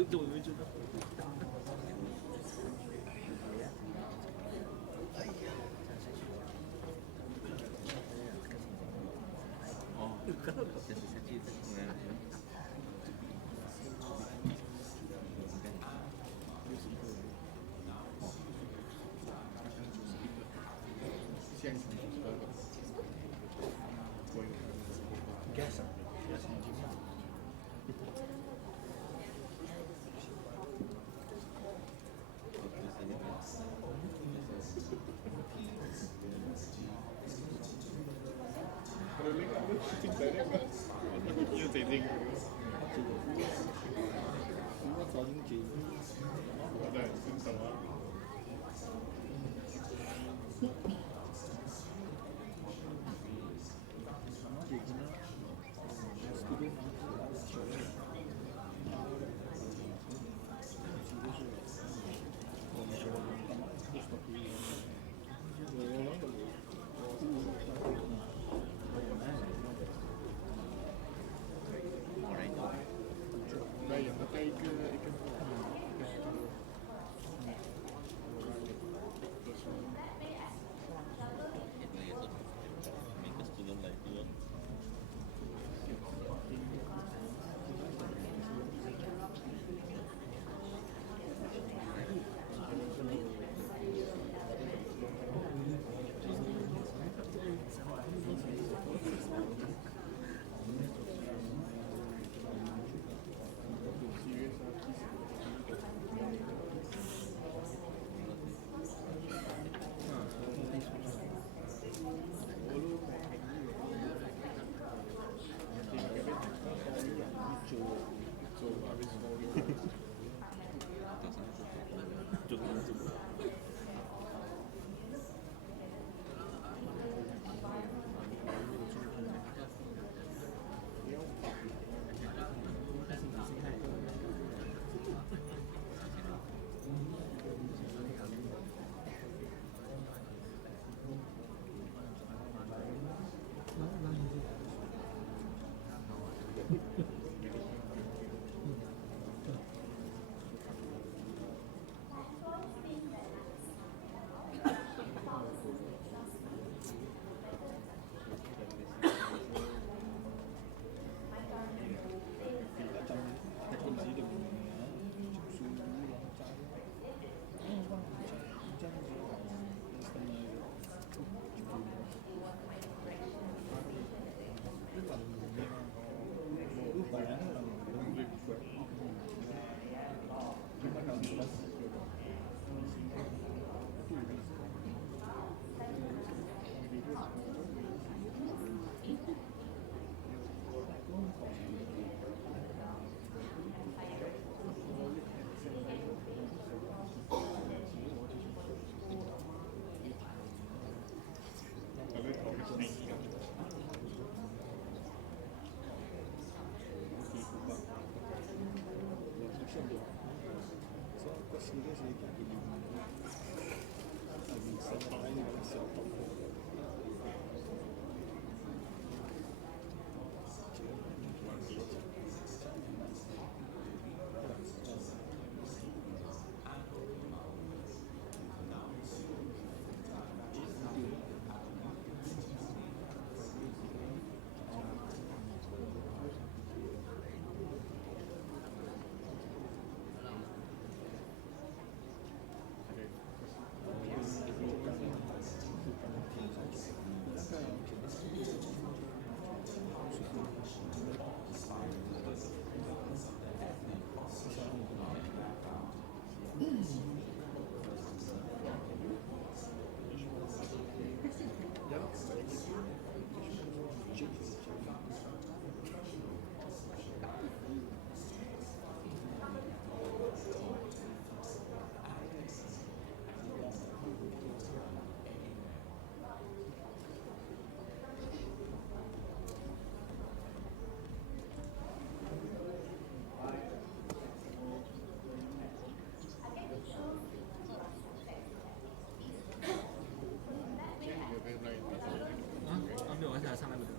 我觉得。哦，可能这是实际的出来了。现场的gas没有，而且还上来不得。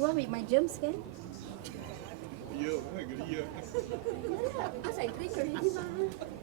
You want with my germs kan? Ya, geli ya. Because I drink already mah.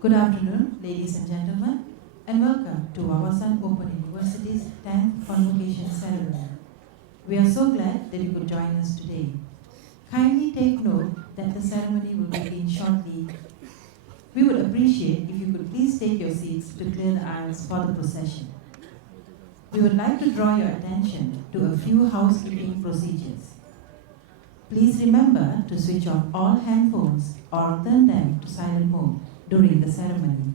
Good afternoon, ladies and gentlemen, and welcome to Wawasan Open University's 10th Convocation Ceremony. We are so glad that you could join us today. Kindly take note that the ceremony will begin shortly. We would appreciate if you could please take your seats to clear the aisles for the procession. We would like to draw your attention to a few housekeeping procedures. Please remember to switch off all handphones or turn them to silent mode during the ceremony.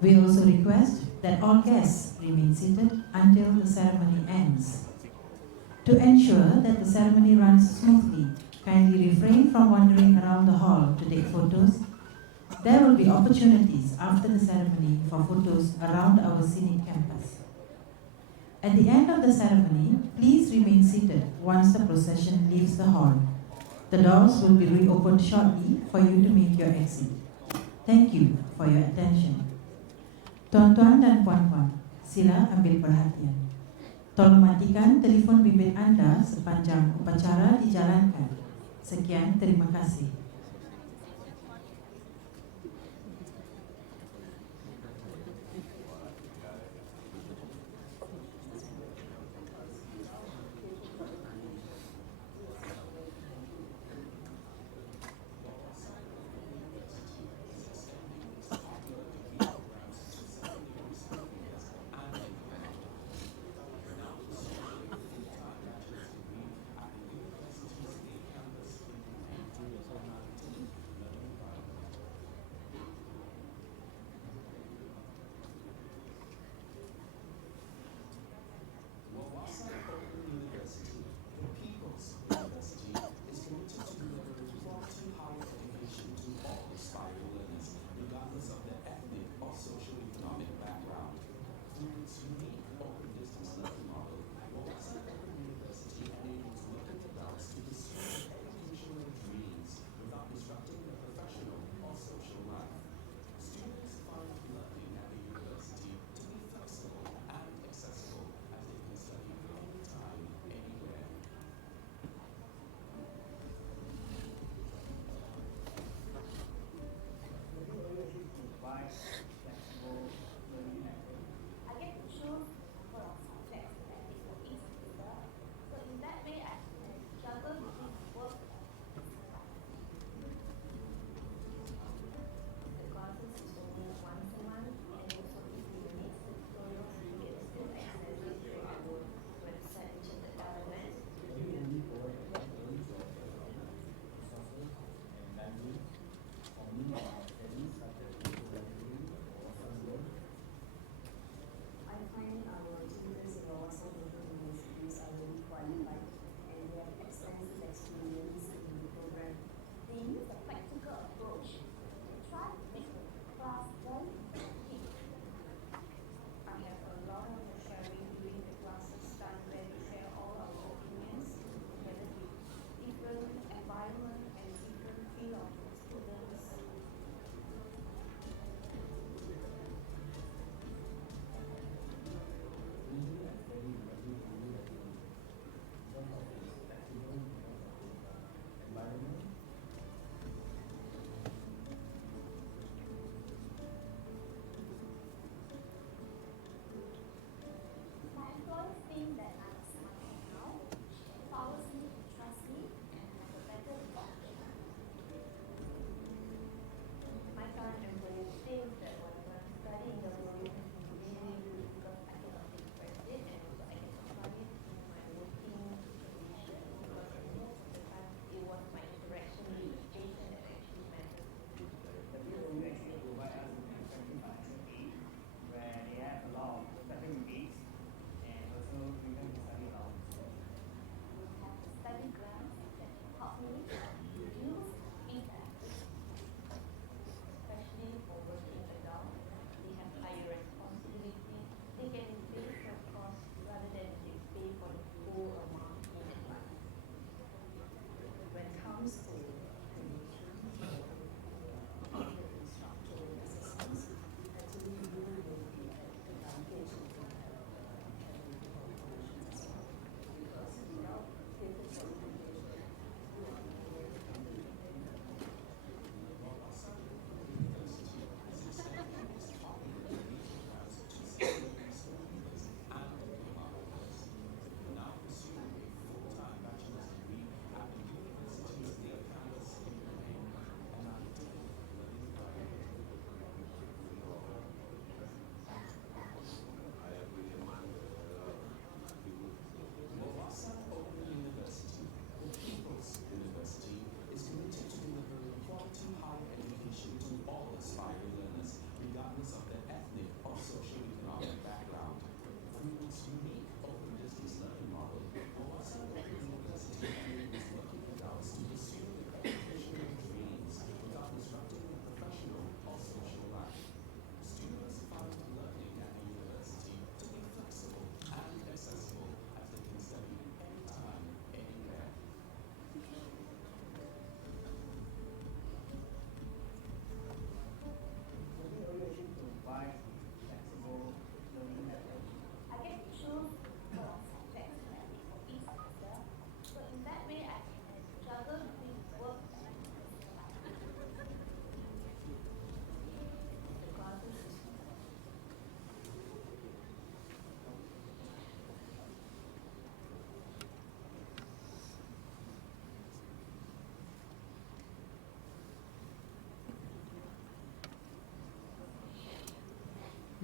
We also request that all guests remain seated until the ceremony ends. To ensure that the ceremony runs smoothly, kindly refrain from wandering around the hall to take photos. There will be opportunities after the ceremony for photos around our scenic campus. At the end of the ceremony, please remain seated once the procession leaves the hall. The doors will be reopened shortly for you to make your exit. Thank you for your attention. Tuan-tuan dan puan-puan, sila ambil perhatian. Tolong matikan telefon bimbit Anda sepanjang upacara dijalankan. Sekian, terima kasih.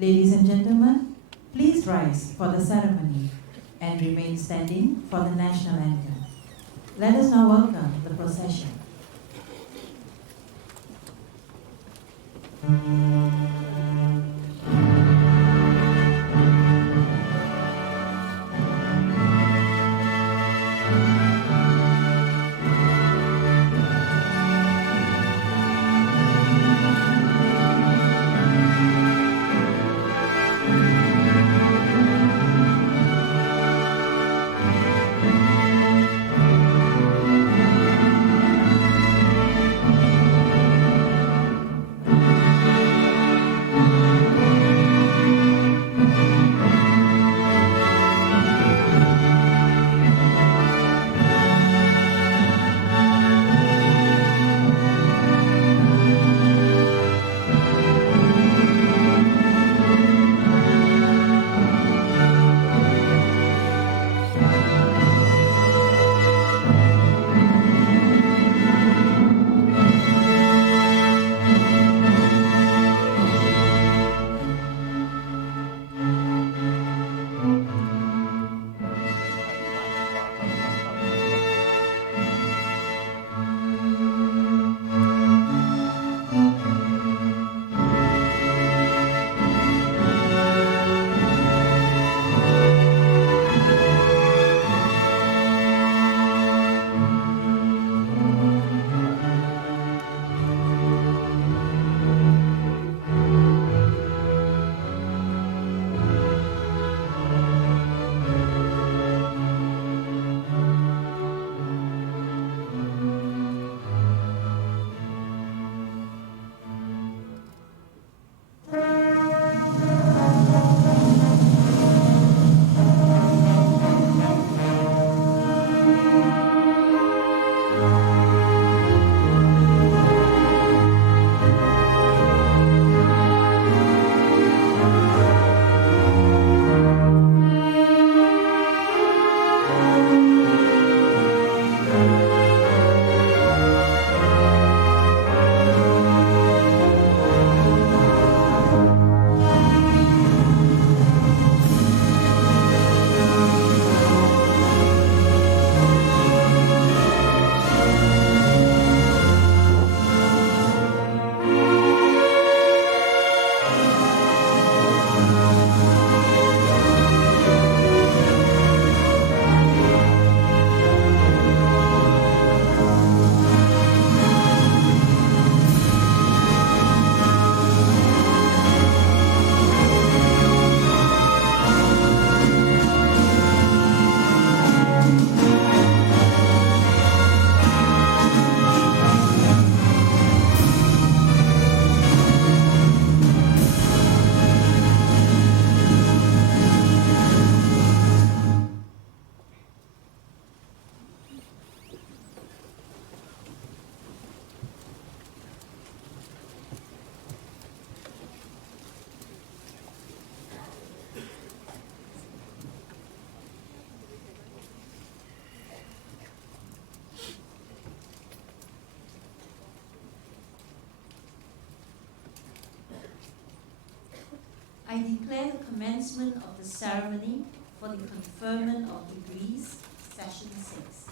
Ladies and gentlemen, please rise for the ceremony and remain standing for the national anthem. Let us now welcome the procession. I declare the commencement of the ceremony for the conferment of degrees, Session 6.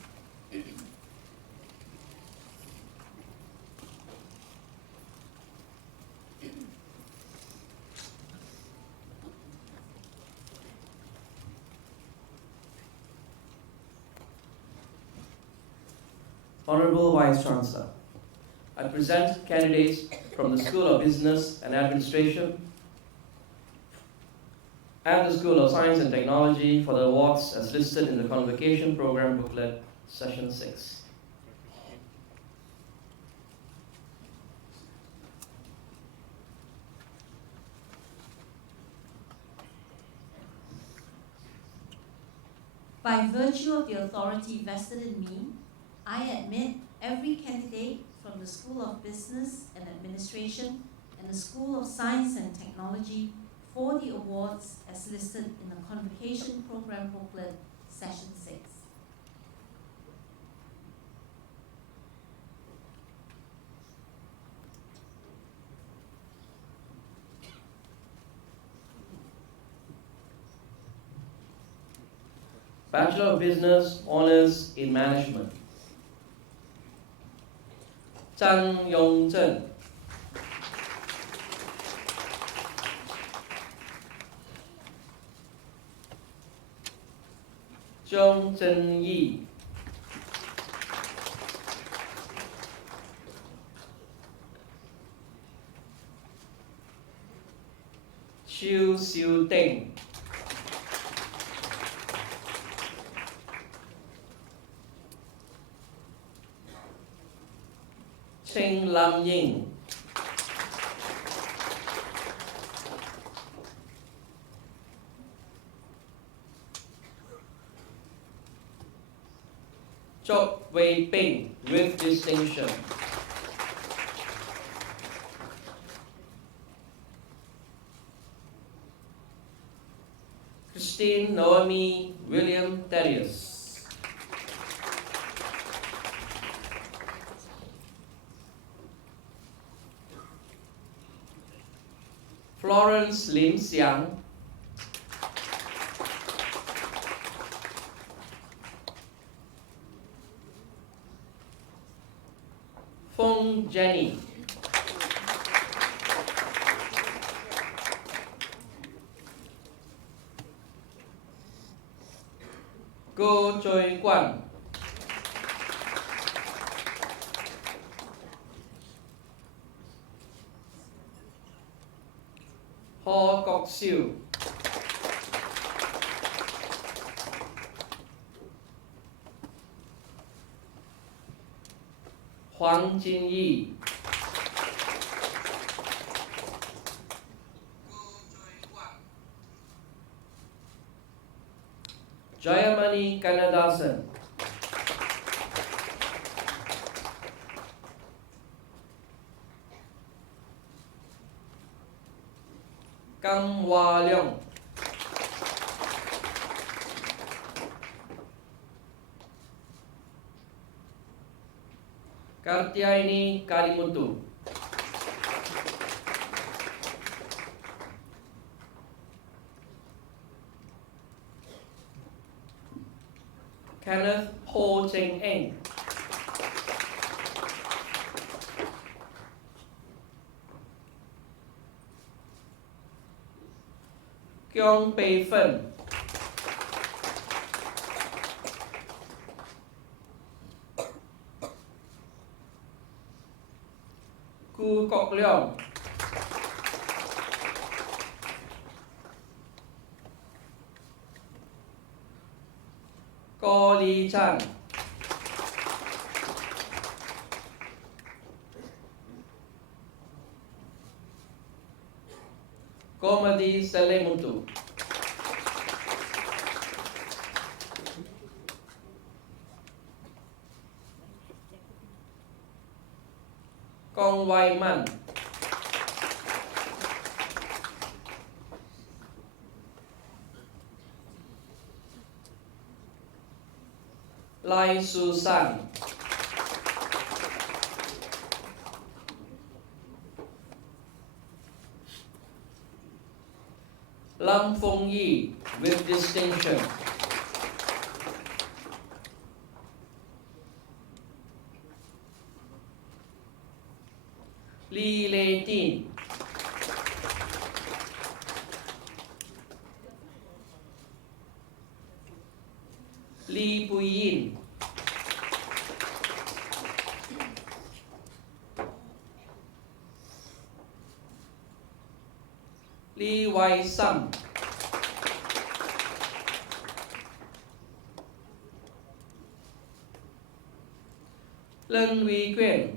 Honorable Vice Chancellor, I present candidates from the School of Business and Administration and the School of Science and Technology for the awards as listed in the Convocation Program Booklet, Session 6. By virtue of the authority vested in me, I admit every candidate from the School of Business and Administration and the School of Science and Technology for the awards as listed in the Convocation Program Booklet, Session 6. Bachelor of Business, Honors in Management. Zhang Yongzhen. Zhong Zhenyi. Xiu Xiu Deng. Cheng Lam Ying. Chok Wei Ping with distinction. Christine Naomi William Thaddeus. Florence Lim Xiang. Feng Jenny. Go Choi Kwan. Ho Kok Siu. Huang Jinyi. Jayamani Kannadasan. Kam Wah Leong. Kartiaini Karimutu. Kenneth Ho Cheng Eng. Kyong Pei Fen. Ku Kok Leong. Ko Li Chan. Komadi Selemutu. Kong Wai Man. Lai Su San. Lam Fong Yi with distinction. Li Lei Tin. Li Puyin. Li Wai Sam. Lân Uy Quyên.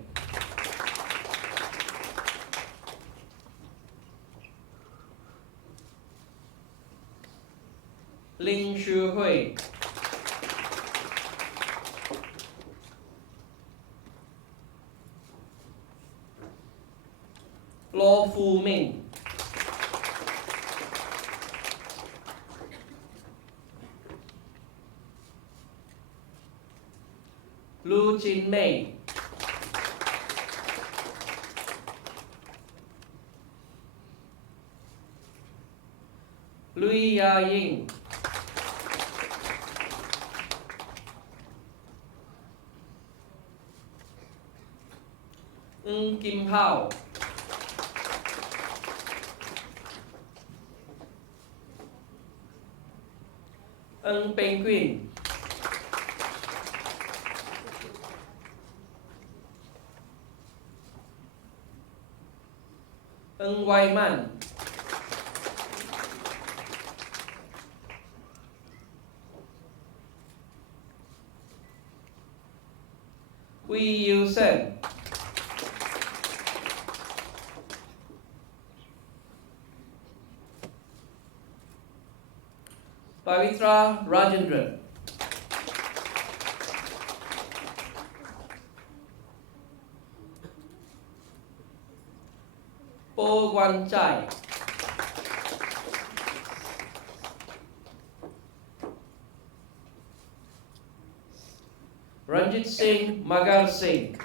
Linh Shu Hui. Lo Fu Ming. Lu Jin Mei. Lui Ya Ying. Kim Hao, Penguin, Wai Man, Hui Yu Sen, Pavitra Rajendran, Po Guan Chai, Ranjit Singh Magar Singh,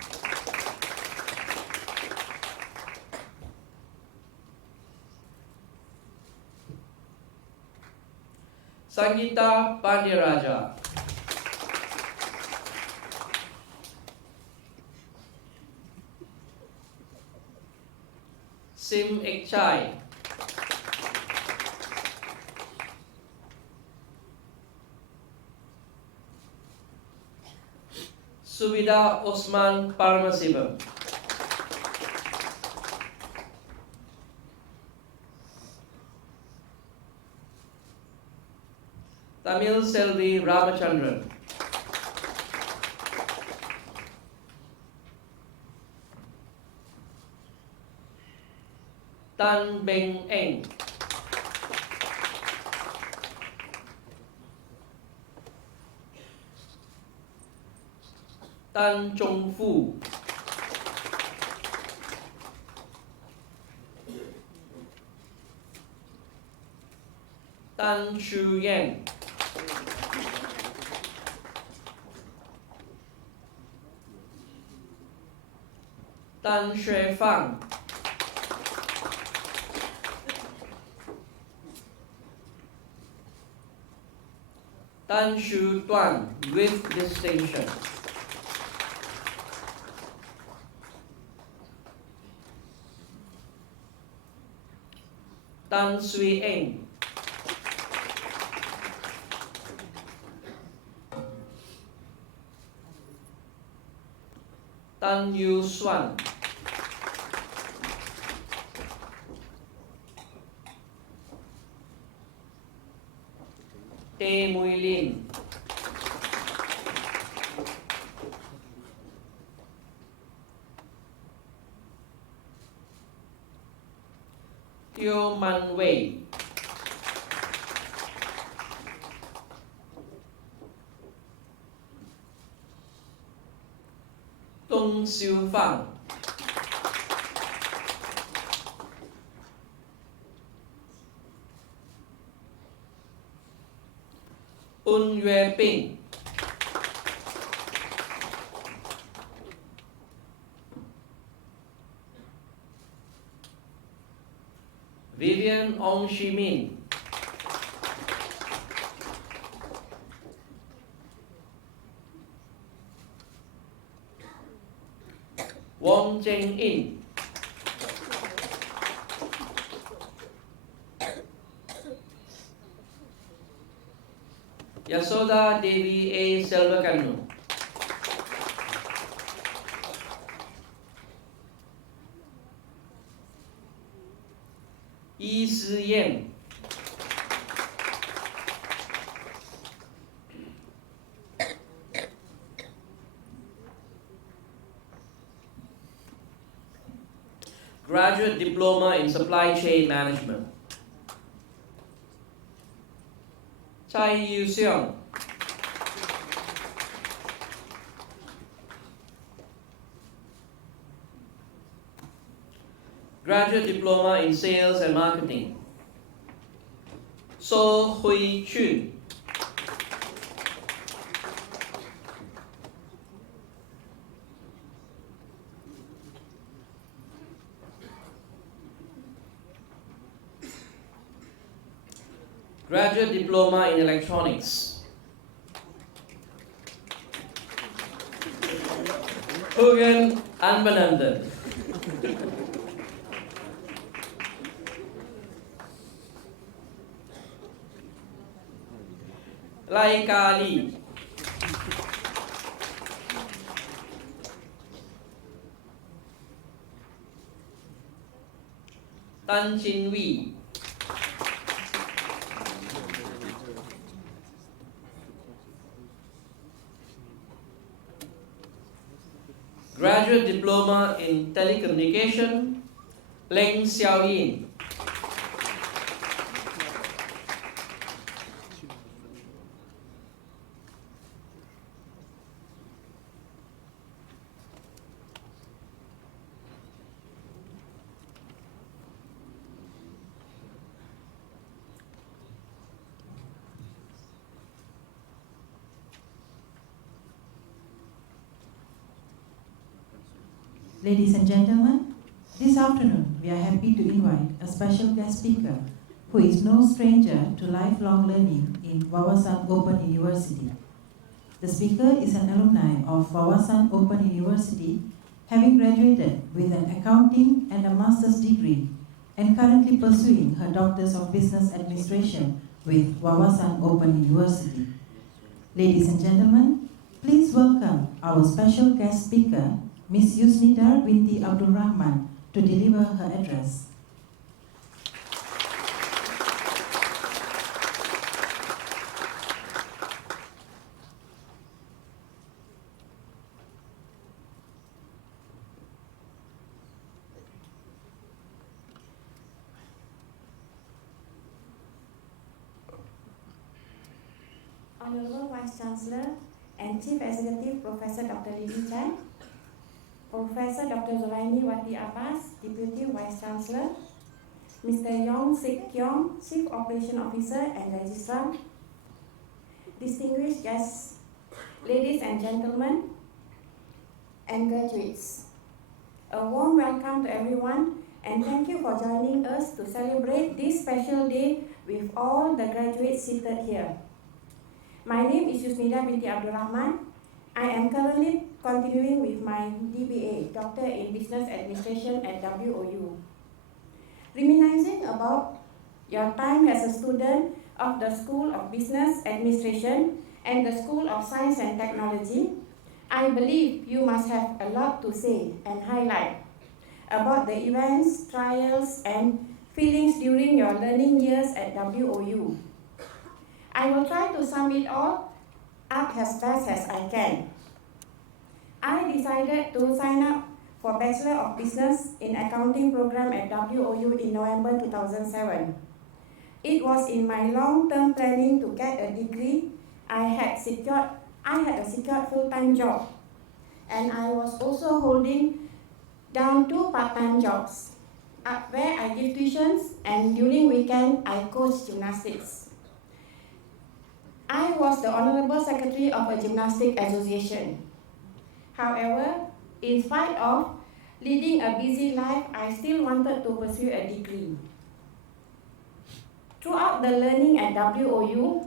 Sangeeta Pandyaraja, Sim Ek Chai, Subida Osman Paramasivam, Tamil Selvi Ramachandran, Tan Beng Eng, Tan Chong Fu, Tan Shu Yen, Tan Shui Fang, Tan Shu Tuan with distinction, Tan Sui Eng, Tan Yu Xuan, Teh Mui Lin, Teo Man Wei, Tung Xiu Fang, Yue Ping, Vivian Ong Shi Min, Wong Cheng In, Yasoda Devi A. Selvakanu, Yi Si Yen, Graduate Diploma in Supply Chain Management, Chai Yu Seong, Graduate Diploma in Sales and Marketing, So Hui Chun, Graduate Diploma in Electronics, Hogan Anbanandan, Lai Kali, Tan Chin Wee, Graduate Diploma in Telecommunication, Leng Xiao Yin. Ladies and gentlemen, this afternoon we are happy to invite a special guest speaker who is no stranger to lifelong learning in Wawasan Open University. The speaker is an alumni of Wawasan Open University, having graduated with an accounting and a master's degree and currently pursuing her Doctors of Business Administration with Wawasan Open University. Ladies and gentlemen, please welcome our special guest speaker, Ms. Yusnida binti Abdul Rahman, to deliver her address. Honorable Vice Chancellor and Chief Executive Professor Dr. Lily Chan, Professor Dr. Zuraini Wati Abbas, Deputy Vice Chancellor, Mr. Yong Sik Kyong, Chief Operation Officer and Registrar, distinguished guests, ladies and gentlemen, and graduates. A warm welcome to everyone and thank you for joining us to celebrate this special day with all the graduates seated here. My name is Yusnida binti Abdul Rahman. I am currently continuing with my DBA, Doctor in Business Administration at WOU. Reminiscing about your time as a student of the School of Business Administration and the School of Science and Technology, I believe you must have a lot to say and highlight about the events, trials, and feelings during your learning years at WOU. I will try to sum it all up as best as I can. I decided to sign up for Bachelor of Business in Accounting program at WOU in November 2007. It was in my long-term planning to get a degree. I had a secured full-time job, and I was also holding down 2 part-time jobs, where I give tuitions and during weekend I coach gymnastics. I was the Honorable Secretary of a gymnastic association. However, in spite of leading a busy life, I still wanted to pursue a degree. Throughout the learning at WOU,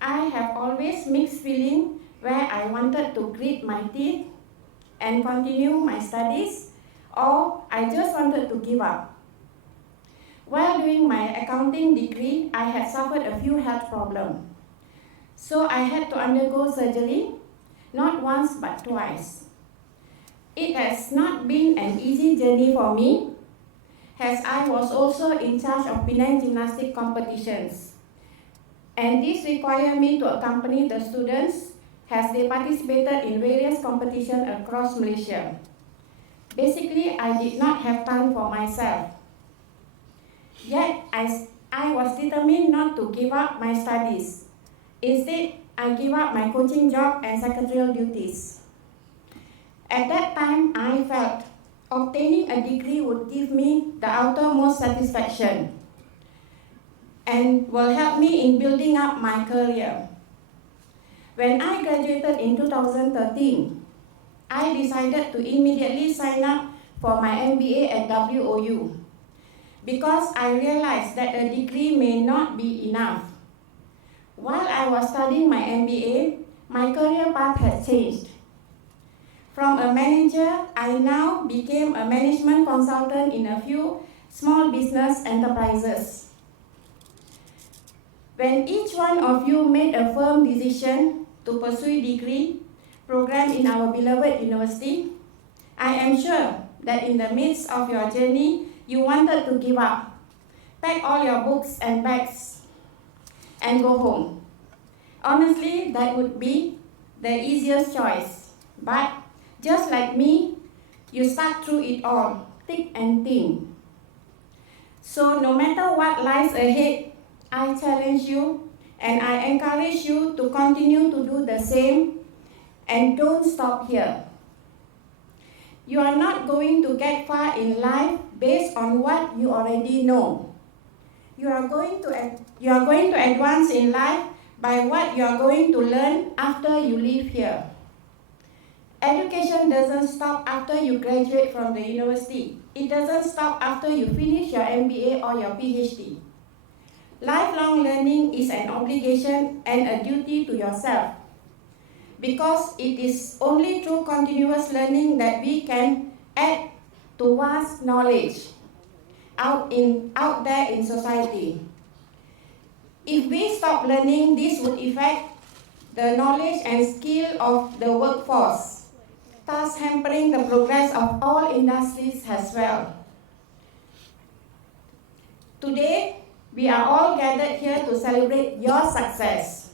I have always mixed feeling where I wanted to grit my teeth and continue my studies, or I just wanted to give up. While doing my accounting degree, I had suffered a few health problems. So I had to undergo surgery, not once but twice. It has not been an easy journey for me, as I was also in charge of Penang gymnastic competitions. And this required me to accompany the students as they participated in various competitions across Malaysia. Basically, I did not have time for myself. Yet, I was determined not to give up my studies. Instead, I gave up my coaching job and secretarial duties. At that time, I felt obtaining a degree would give me the outermost satisfaction and will help me in building up my career. When I graduated in 2013, I decided to immediately sign up for my MBA at WOU because I realized that a degree may not be enough. While I was studying my MBA, my career path had changed. From a manager, I now became a management consultant in a few small business enterprises. When each one of you made a firm decision to pursue degree program in our beloved university, I am sure that in the midst of your journey, you wanted to give up, pack all your books and bags, and go home. Honestly, that would be the easiest choice. But just like me, you stuck through it all, thick and thin. So no matter what lies ahead, I challenge you and I encourage you to continue to do the same and don't stop here. You are not going to get far in life based on what you already know. You are going to advance in life by what you are going to learn after you leave here. Education doesn't stop after you graduate from the university. It doesn't stop after you finish your MBA or your PhD. Lifelong learning is an obligation and a duty to yourself, because it is only through continuous learning that we can add to vast knowledge out there in society. If we stop learning, this would affect the knowledge and skill of the workforce, thus hampering the progress of all industries as well. Today, we are all gathered here to celebrate your success.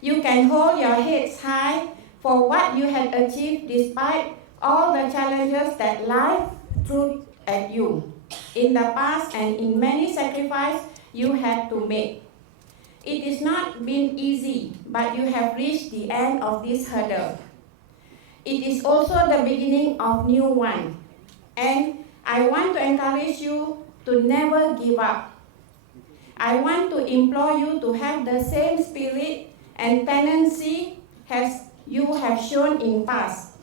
You can hold your heads high for what you had achieved despite all the challenges that life threw at you in the past and in many sacrifices you had to make. It has not been easy, but you have reached the end of this hurdle. It is also the beginning of new one, and I want to encourage you to never give up. I want to implore you to have the same spirit and tenacity as you have shown in past.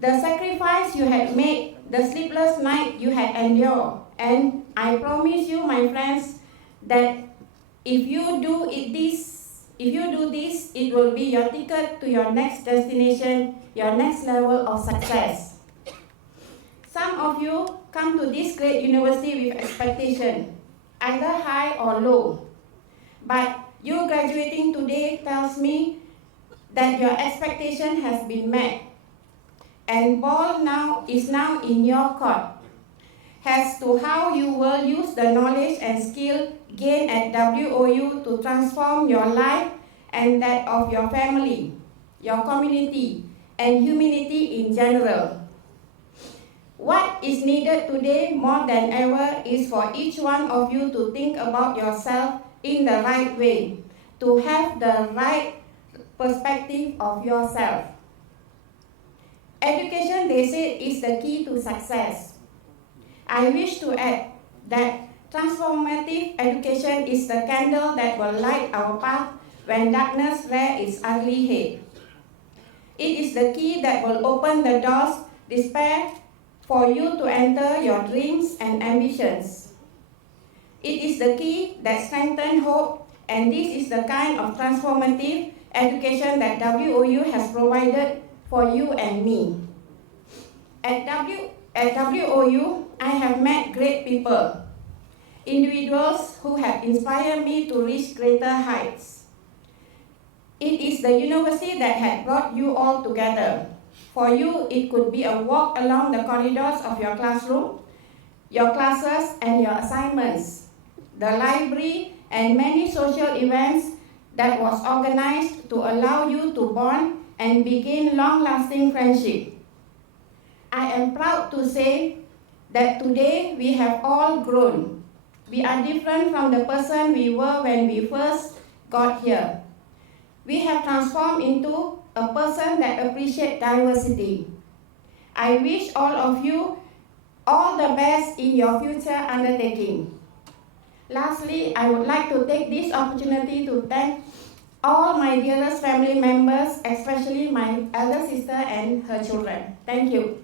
The sacrifice you had made, the sleepless night you had endured, and I promise you, my friends, that if you do this, it will be your ticket to your next destination, your next level of success. Some of you come to this great university with expectation, either high or low. But you graduating today tells me that your expectation has been met, and ball is now in your court as to how you will use the knowledge and skill gained at WOU to transform your life and that of your family, your community, and humanity in general. What is needed today more than ever is for each one of you to think about yourself in the right way, to have the right perspective of yourself. Education, they say, is the key to success. I wish to add that transformative education is the candle that will light our path when darkness rears its ugly head. It is the key that will open the doors despair for you to enter your dreams and ambitions. It is the key that strengthens hope, and this is the kind of transformative education that WOU has provided for you and me. At WOU, I have met great people, individuals who have inspired me to reach greater heights. It is the university that had brought you all together. For you, it could be a walk along the corridors of your classroom, your classes and your assignments, the library, and many social events that was organized to allow you to bond and begin long-lasting friendship. I am proud to say that today we have all grown. We are different from the person we were when we first got here. We have transformed into a person that appreciates diversity. I wish all of you all the best in your future undertaking. Lastly, I would like to take this opportunity to thank all my dearest family members, especially my elder sister and her children. Thank you.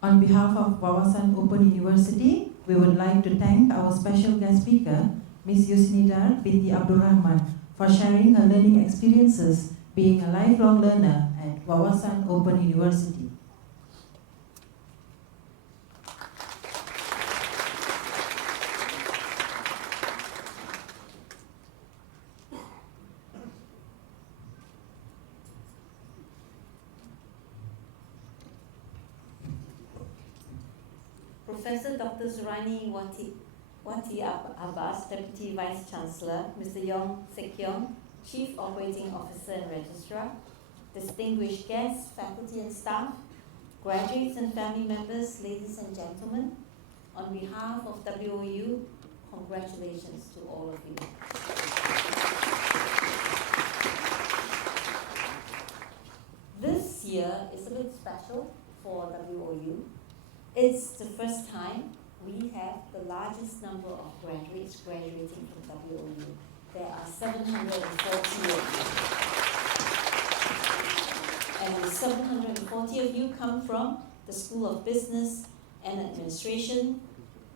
On behalf of Wawasan Open University, we would like to thank our special guest speaker, Ms. Yusnidar binti Abdul Rahman, for sharing her learning experiences being a lifelong learner at Wawasan Open University. Professor Dr. Zuraini Wati Abbas, Deputy Vice Chancellor, Mr. Yong Sek Yong, Chief Operating Officer and Registrar, distinguished guests, faculty and staff, graduates and family members, ladies and gentlemen, on behalf of WOU, congratulations to all of you. This year is a bit special for WOU. It's the first time we have the largest number of graduates graduating from WOU. There are 740 of you. And the 740 of you come from the School of Business and Administration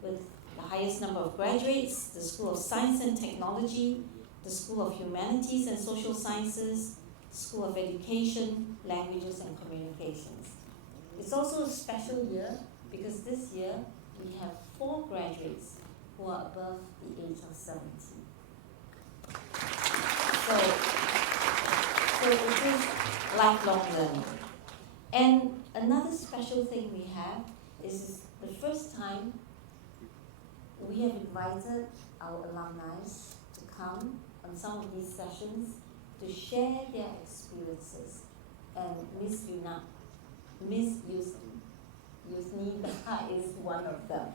with the highest number of graduates, the School of Science and Technology, the School of Humanities and Social Sciences, School of Education, Languages and Communications. It's also a special year because this year we have 4 graduates who are above the age of 70. So it is lifelong learning. And another special thing we have is the first time we have invited our alumni to come on some of these sessions to share their experiences. And Miss Yusnida is one of them.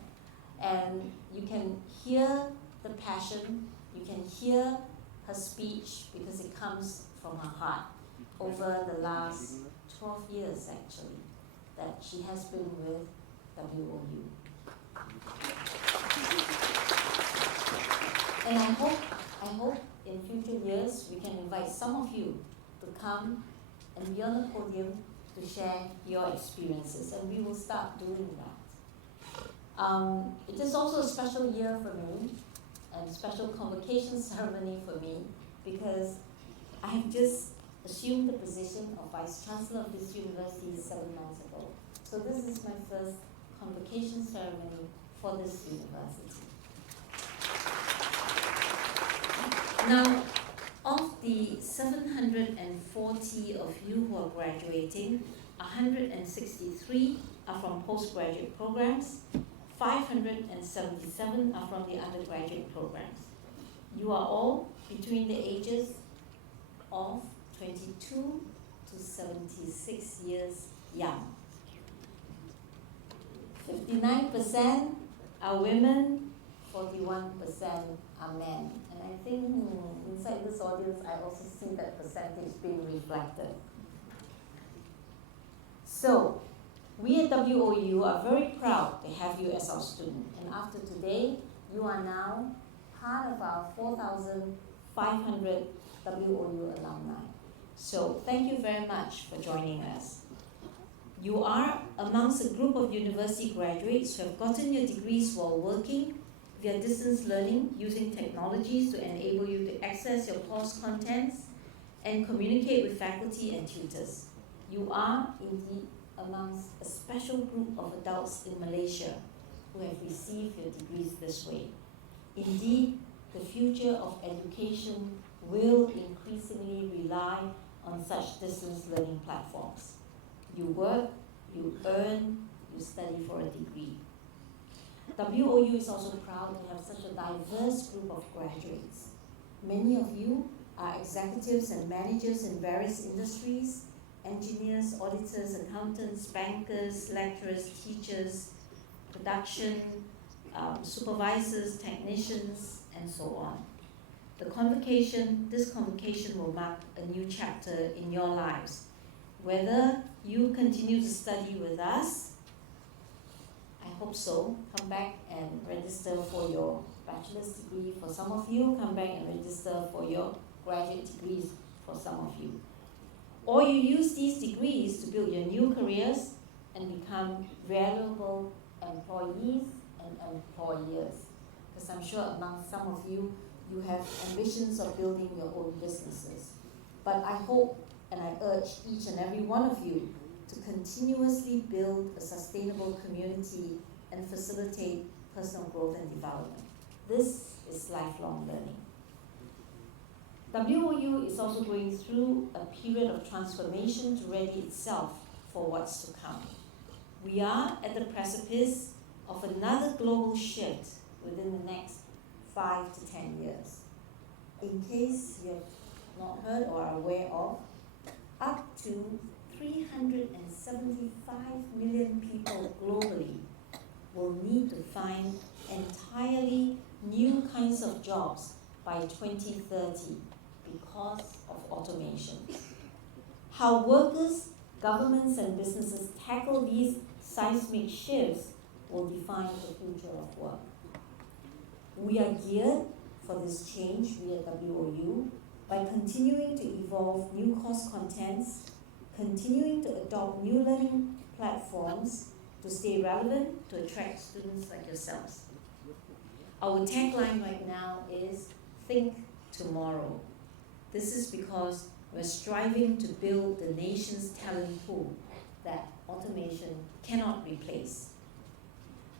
And you can hear the passion, you can hear her speech because it comes from her heart over the last 12 years actually that she has been with WOU. And I hope in future years we can invite some of you to come and be on the podium to share your experiences, and we will start doing that. It is also a special year for me, and a special convocation ceremony for me, because I have just assumed the position of Vice Chancellor of this university 7 months ago. So this is my first convocation ceremony for this university. Now, of the 740 of you who are graduating, 163 are from postgraduate programs, 577 are from the undergraduate programs. You are all between the ages of 22 to 76 years young. 59% are women, 41% are men. And I think inside this audience, I also see that percentage being reflected. So, we at WOU are very proud to have you as our student. And after today, you are now part of our 4,500 WOU alumni. So, thank you very much for joining us. You are amongst a group of university graduates who have gotten your degrees while working via distance learning using technologies to enable you to access your course contents and communicate with faculty and tutors. You are indeed amongst a special group of adults in Malaysia who have received your degrees this way. Indeed, the future of education will increasingly rely on such distance learning platforms. You work, you earn, you study for a degree. WOU is also proud to have such a diverse group of graduates. Many of you are executives and managers in various industries, engineers, auditors, accountants, bankers, lecturers, teachers, production, supervisors, technicians, and so on. This convocation will mark a new chapter in your lives. Whether you continue to study with us, I hope so, come back and register for your bachelor's degree. For some of you, come back and register for your graduate degrees for some of you. Or you use these degrees to build your new careers and become valuable employees and and employers. Because I'm sure among some of you, you have ambitions of building your own businesses. But I hope and I urge each and every one of you to continuously build a sustainable community and facilitate personal growth and development. This is lifelong learning. WOU is also going through a period of transformation to ready itself for what's to come. We are at the precipice of another global shift within the next 5 to 10 years. In case you have not heard or are aware of, up to 375 million people globally will need to find entirely new kinds of jobs by 2030 because of automation. How workers, governments, and businesses tackle these seismic shifts will define the future of work. We are geared for this change, we at WOU, by continuing to evolve new course contents, continuing to adopt new learning platforms to stay relevant, to attract students like yourselves. Our tagline right now is Think Tomorrow. This is because we're striving to build the nation's talent pool that automation cannot replace.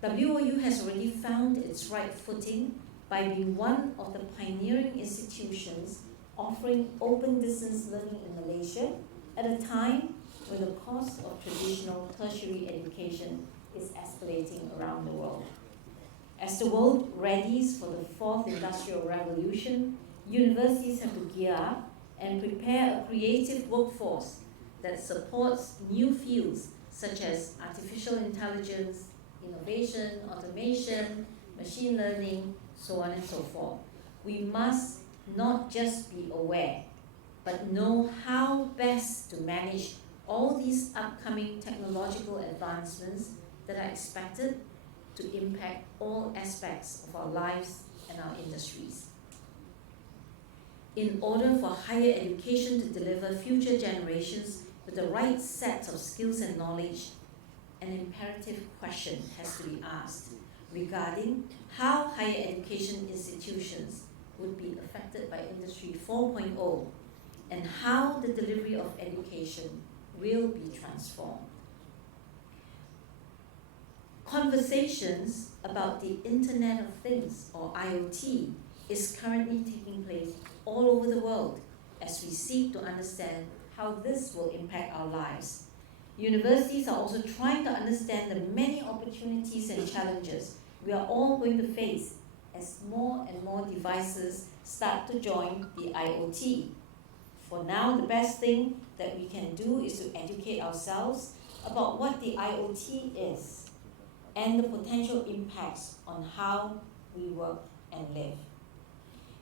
WOU has already found its right footing by being one of the pioneering institutions offering open distance learning in Malaysia at a time when the cost of traditional tertiary education is escalating around the world. As the world readies for the fourth industrial revolution, universities have to gear up and prepare a creative workforce that supports new fields such as artificial intelligence, innovation, automation, machine learning, so on and so forth. We must not just be aware, but know how best to manage all these upcoming technological advancements that are expected to impact all aspects of our lives and our industries. In order for higher education to deliver future generations with the right set of skills and knowledge, an imperative question has to be asked regarding how higher education institutions would be affected by Industry 4.0 and how the delivery of education will be transformed. Conversations about the Internet of Things, or IoT, is currently taking place all over the world as we seek to understand how this will impact our lives. Universities are also trying to understand the many opportunities and challenges we are all going to face as more and more devices start to join the IoT. For now, the best thing that we can do is to educate ourselves about what the IoT is and the potential impacts on how we work and live.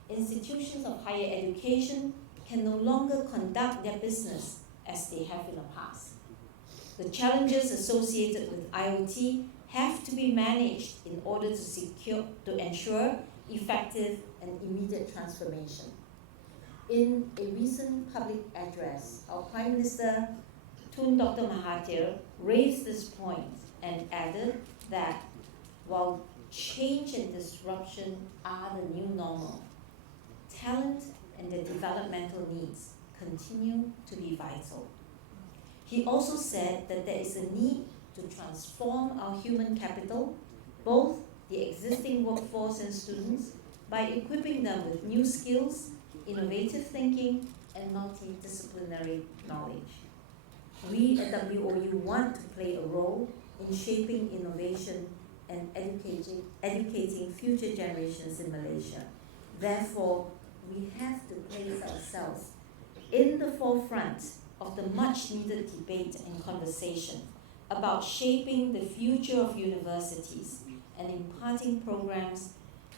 Institutions of higher education can no longer conduct their business as they have in the past. The challenges associated with IoT have to be managed in order to ensure effective and immediate transformation. In a recent public address, our Prime Minister, Tun Dr. Mahathir, raised this point and added that while change and disruption are the new normal, talent and their developmental needs continue to be vital. He also said that there is a need to transform our human capital, both the existing workforce and students, by equipping them with new skills, innovative thinking, and multidisciplinary knowledge. We at WOU want to play a role in shaping innovation and educating future generations in Malaysia. Therefore, we have to place ourselves in the forefront of the much needed debate and conversation about shaping the future of universities and imparting programs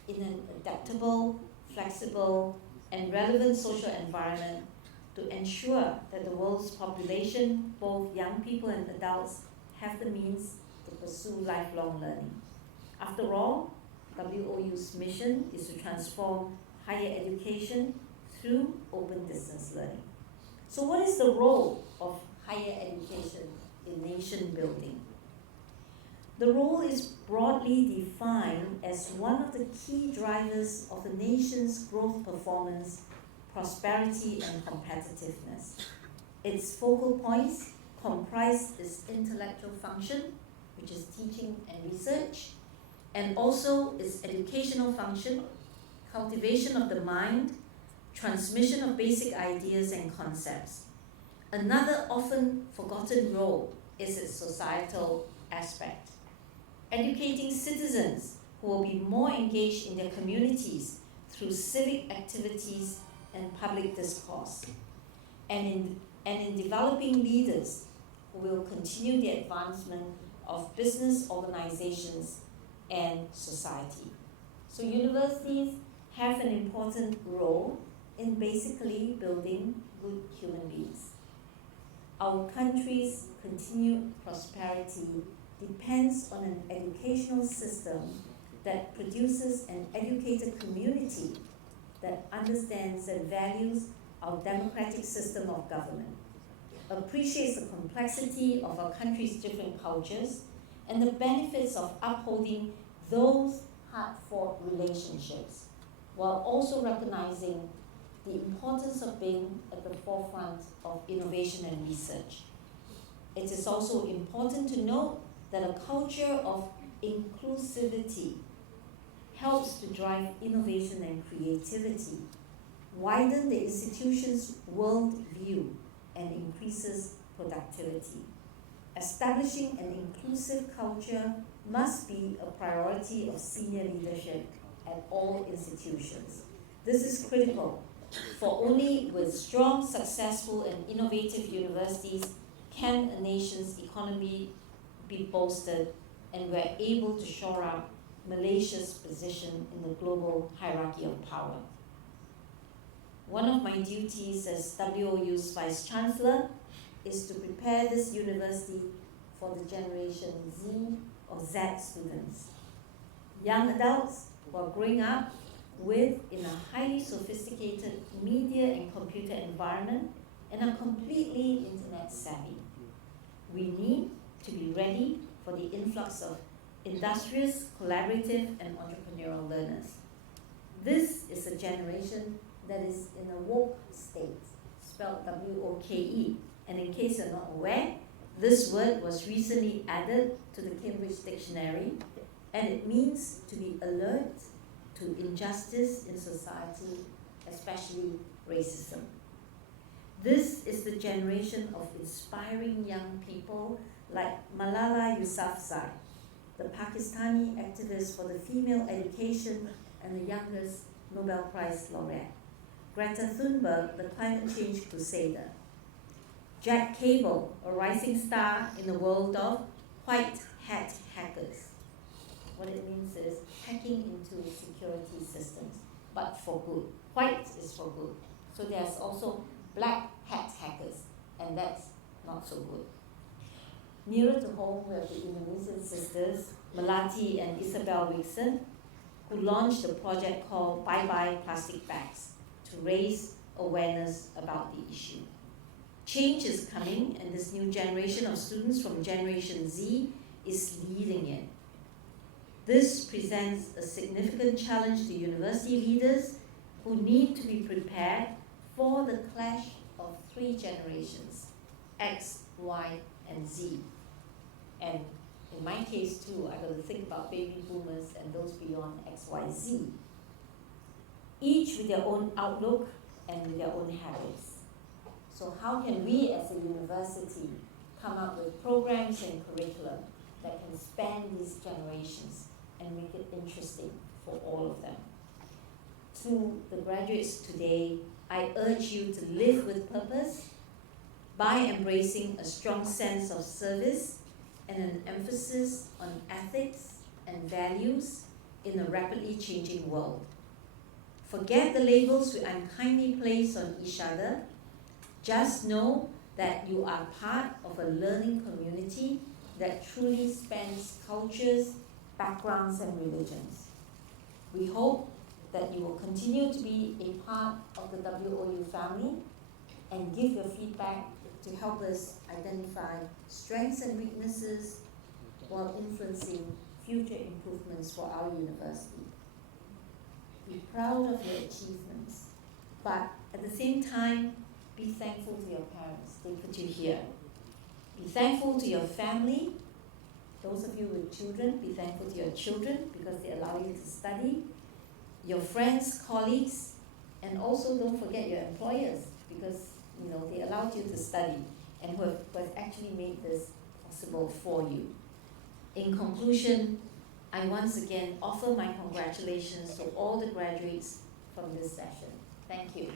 in an adaptable, flexible, and relevant social environment to ensure that the world's population, both young people and adults, have the means to pursue lifelong learning. After all, WOU's mission is to transform higher education through open distance learning. So what is the role of higher education in nation building? The role is broadly defined as one of the key drivers of the nation's growth performance, prosperity, and competitiveness. Its focal points comprise its intellectual function, which is teaching and research, and also its educational function, cultivation of the mind, transmission of basic ideas and concepts. Another often forgotten role is its societal aspect, educating citizens who will be more engaged in their communities through civic activities and public discourse, and in developing leaders who will continue the advancement of business organizations and society. So universities have an important role in basically building good human beings. Our country's continued prosperity depends on an educational system that produces an educated community that understands and values our democratic system of government, appreciates the complexity of our country's different cultures, and the benefits of upholding those hard-fought relationships, while also recognizing the importance of being at the forefront of innovation and research. It is also important to note that a culture of inclusivity helps to drive innovation and creativity, widen the institution's world view, and increases productivity. Establishing an inclusive culture must be a priority of senior leadership at all institutions. This is critical, for only with strong, successful, and innovative universities can a nation's economy be bolstered and we're able to shore up Malaysia's position in the global hierarchy of power. One of my duties as WOU's Vice Chancellor is to prepare this university for the Generation Z or Z students, young adults who are growing up in a highly sophisticated media and computer environment and are completely internet savvy. We need to be ready for the influx of industrious, collaborative, and entrepreneurial learners. This is a generation that is in a woke state, spelled W-O-K-E. And in case you're not aware, this word was recently added to the Cambridge Dictionary, and it means to be alert to injustice in society, especially racism. This is the generation of inspiring young people like Malala Yousafzai, the Pakistani activist for the female education and the youngest Nobel Prize laureate, Greta Thunberg, the climate change crusader, Jack Cable, a rising star in the world of white hat hackers. What it means is hacking into security systems, but for good. White is for good. So there's also black hat hackers, and that's not so good. Nearer to home, we have the Indonesian sisters, Melati and Isabel Wixon, who launched a project called Bye Bye Plastic Bags to raise awareness about the issue. Change is coming, and this new generation of students from Generation Z is leading it. This presents a significant challenge to university leaders who need to be prepared for the clash of three generations, X, Y, and Z. And in my case too, I got to think about baby boomers and those beyond X, Y, Z, each with their own outlook and with their own habits. So how can we as a university come up with programs and curriculum that can span these generations and make it interesting for all of them? To the graduates today, I urge you to live with purpose by embracing a strong sense of service and an emphasis on ethics and values in a rapidly changing world. Forget the labels we unkindly place on each other. Just know that you are part of a learning community that truly spans cultures, backgrounds, and religions. We hope that you will continue to be a part of the WOU family and give your feedback to help us identify strengths and weaknesses, while influencing future improvements for our university. Be proud of your achievements, but at the same time, be thankful to your parents. They put you here. Be thankful to your family. Those of you with children, be thankful to your children because they allow you to study. Your friends, colleagues, and also don't forget your employers because they allowed you to study and who have actually made this possible for you. In conclusion, I once again offer my congratulations to all the graduates from this session. Thank you.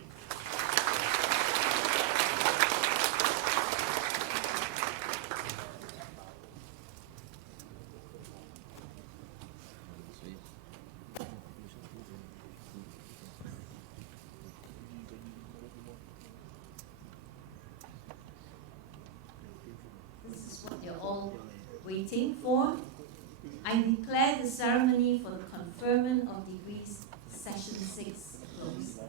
This is what you're all waiting for. I declare the ceremony for the conferment of degrees session 6 closed.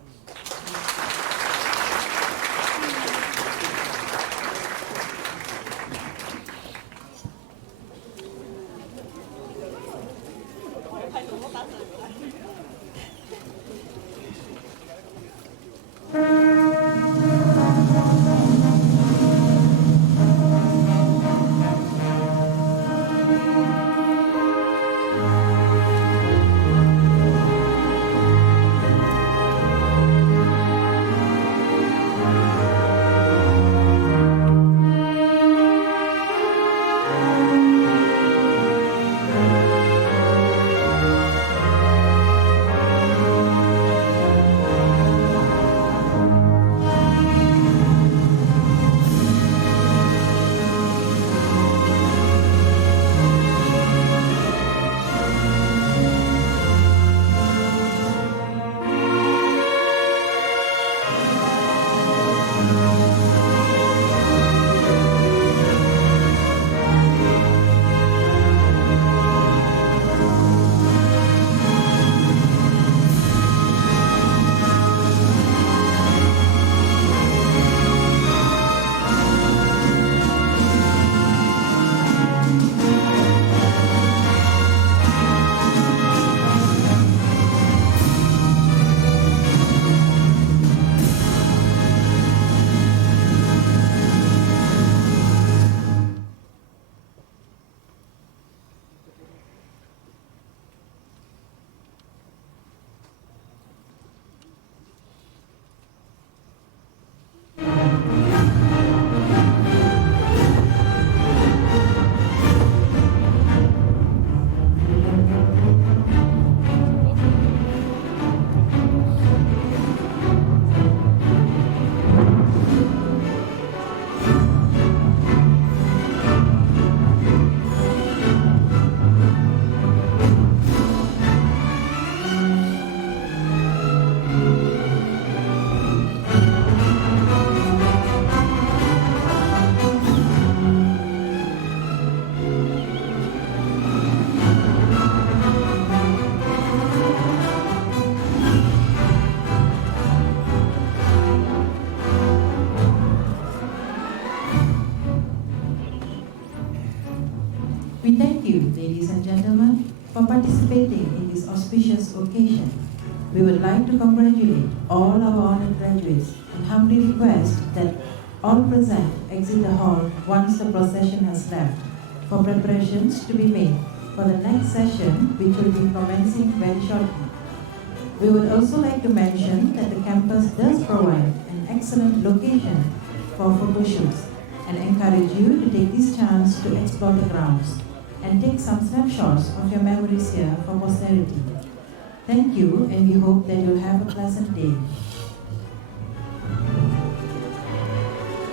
We thank you, ladies and gentlemen, for participating in this auspicious occasion. We would like to congratulate all our honored graduates and humbly request that all present exit the hall once the procession has left for preparations to be made for the next session, which will be commencing very shortly. We would also like to mention that the campus does provide an excellent location for photo shoots and encourage you to take this chance to explore the grounds and take some snapshots of your memories here for posterity. Thank you, and we hope that you'll have a pleasant day.